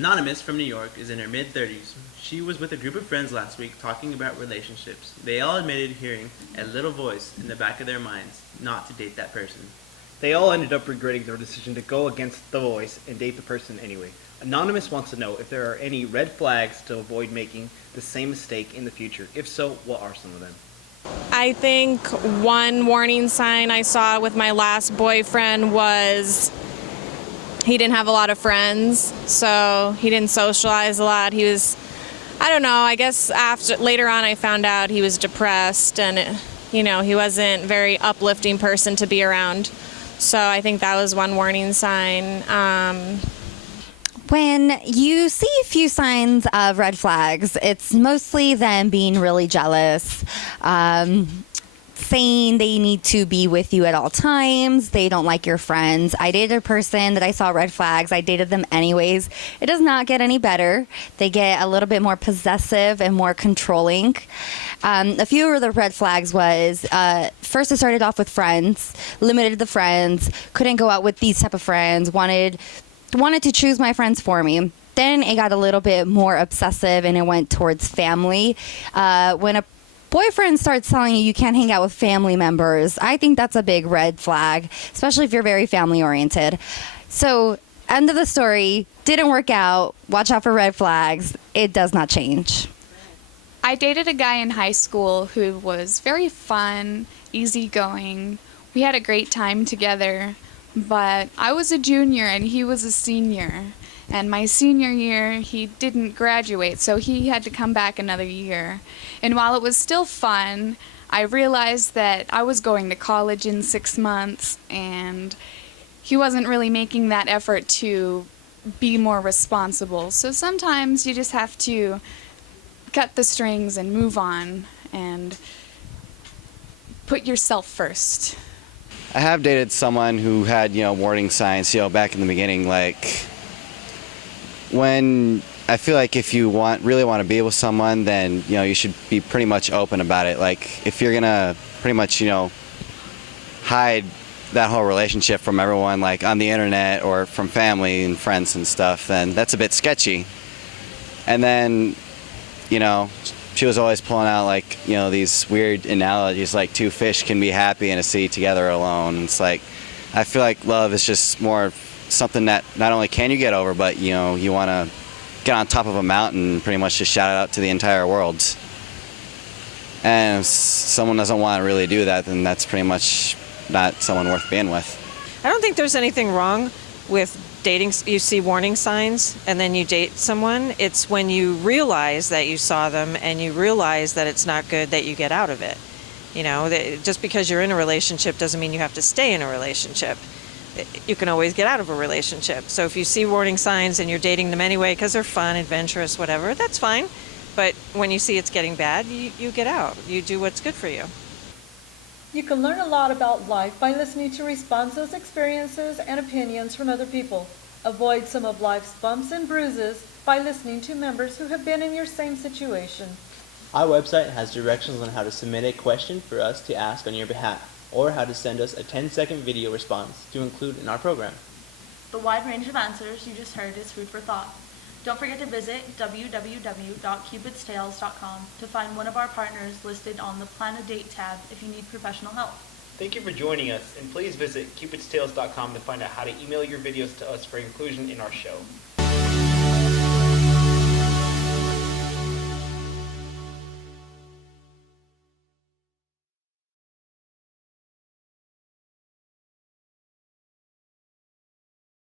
Anonymous from New York is in her mid-30s. She was with a group of friends last week talking about relationships. They all admitted hearing a little voice in the back of their minds not to date that person. They all ended up regretting their decision to go against the voice and date the person anyway. Anonymous wants to know if there are any red flags to avoid making the same mistake in the future. If so, what are some of them? I think one warning sign I saw with my last boyfriend was he didn't have a lot of friends, so he didn't socialize a lot. He was, I don't know, I guess later on I found out he was depressed and, he wasn't a very uplifting person to be around. So I think that was one warning sign. When you see a few signs of red flags, it's mostly them being really jealous, saying they need to be with you at all times, they don't like your friends. I dated a person that I saw red flags. I dated them anyways. It does not get any better. They get a little bit more possessive and more controlling. A few of the red flags was, first it started off with friends, limited the friends, couldn't go out with these type of friends, wanted to choose my friends for me. Then it got a little bit more obsessive and it went towards family. When a boyfriend starts telling you can't hang out with family members, I think that's a big red flag, especially if you're very family oriented. So, end of the story, didn't work out. Watch out for red flags. It does not change. I dated a guy in high school who was very fun, easygoing. We had a great time together, but I was a junior and he was a senior. And my senior year, he didn't graduate, so he had to come back another year. And while it was still fun, I realized that I was going to college in 6 months, and he wasn't really making that effort to be more responsible. So sometimes you just have to cut the strings and move on and put yourself first. I have dated someone who had, warning signs, back in the beginning, like when I feel like if you really want to be with someone, then, you should be pretty much open about it. Like if you're gonna pretty much, hide that whole relationship from everyone, like on the internet or from family and friends and stuff, then that's a bit sketchy. And then, she was always pulling out like, these weird analogies like two fish can be happy in a sea together alone. It's like, I feel like love is just more something that not only can you get over, but, you want to get on top of a mountain and pretty much just shout it out to the entire world. And if someone doesn't want to really do that, then that's pretty much not someone worth being with. I don't think there's anything wrong with dating. You see warning signs and then you date someone. It's when you realize that you saw them and you realize that it's not good that you get out of it. Just because you're in a relationship doesn't mean you have to stay in a relationship. You can always get out of a relationship. So if you see warning signs and you're dating them anyway because they're fun, adventurous, whatever, that's fine. But when you see it's getting bad, you get out. You do what's good for you. You can learn a lot about life by listening to responses, experiences, and opinions from other people. Avoid some of life's bumps and bruises by listening to members who have been in your same situation. Our website has directions on how to submit a question for us to ask on your behalf, or how to send us a 10-second video response to include in our program. The wide range of answers you just heard is food for thought. Don't forget to visit www.CupidsTales.com to find one of our partners listed on the Plan a Date tab if you need professional help. Thank you for joining us, and please visit CupidsTales.com to find out how to email your videos to us for inclusion in our show.